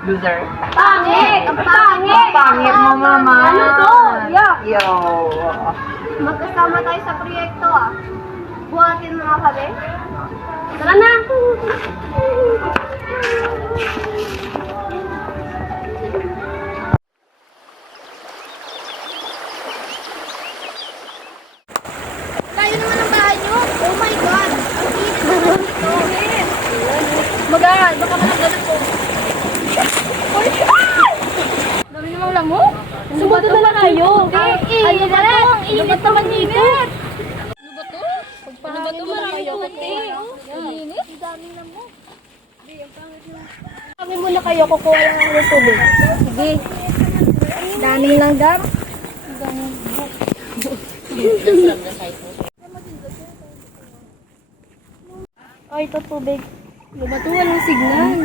Loser. Pangit! Ang pangit! Ang pangit mo, mama. Ano to? Yuck! Yo. Magkasama tayo sa proyekto ah. Buhatin mo nga kami. Tara na! Layo naman ang bahay niyo. Oh my God! Ang init naman dito. Mag-aaral, baka malagdagan ko. Dami namang lamok. Sumunod na lang kayo. Ano ba to? Ang init naman dito. Ano ba to? Pagpahangin mo lang kayo. Ang init. Ang daming lamok. Kami muna kayo, kukuha lang ako ng tubig. Sige. Daming langgam. Ay, ito tubig. Ba't walang signal?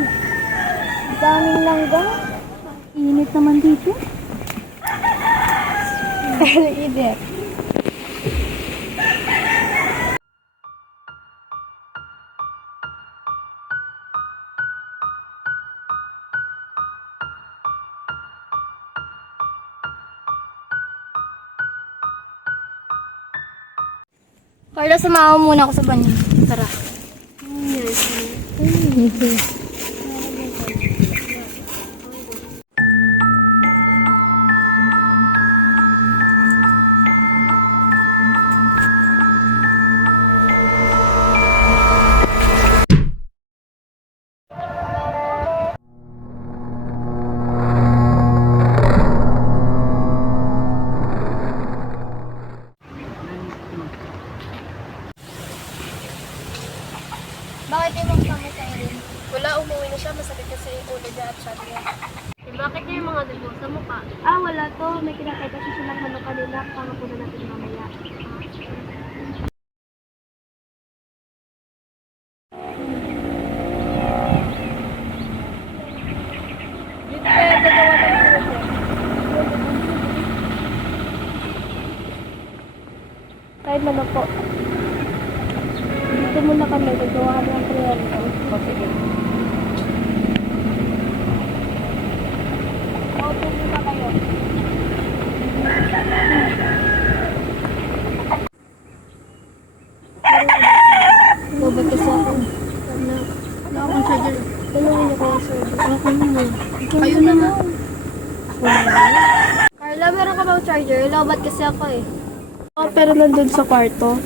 Daming langgam. Init naman dito. Pero init. Carla, sumama muna ako sa banyo. Tara. Bakit yung magkama sa Erin? Wala, umuwi na siya. Masakit kasi yung ulo niya at siya niya. Bakit niya yung mga dugo sa mukha? Ah, wala to. May kinakita siya silang ano kanila. Kama po na natin mamaya. Dito kaya gagawa tayo ng project. Kahit na po. Dito muna kami. Gagawa kami ng proyekto. Sige. Opo muna kayo. Babag kasi ako. Wala akong charger. Tulungan niyo kayo, sir. Ako naman. Kayo naman. Carla, meron ka bang charger? Lobat kasi ako eh. Oh, pero nandun sa kwarto.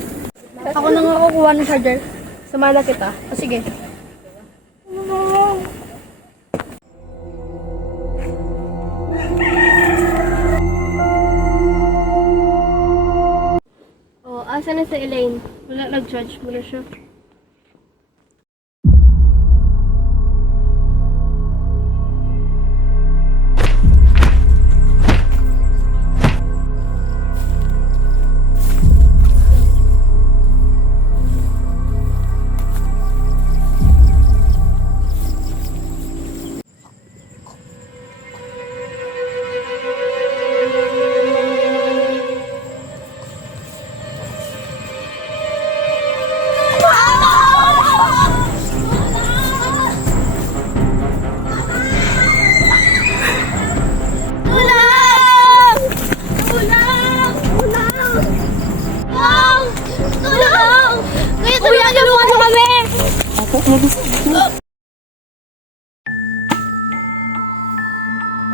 Ako na nga kukuha ng charger. Sumala kita. O sige. Oh, asa na si Elaine? Wala, nag-charge mo na siya.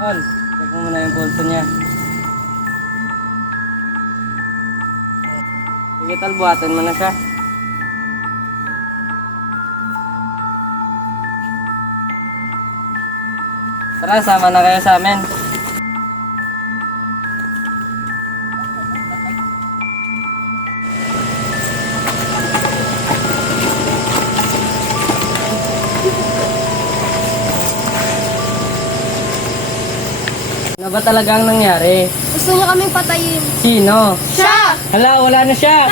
Tol, check mo muna yung pulso niya. Sige tol, buhatin mo na siya. Tara, sama na kayo sa amin. Ano ba talaga ang nangyari? Gusto niya kaming patayin. Sino? Siya! Hala, wala na siya!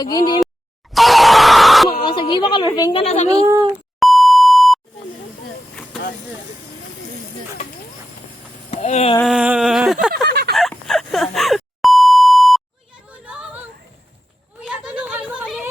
Gagi, hindi. Sige, baka lurfing ka na sabi. Kuya, tulungan mo kami!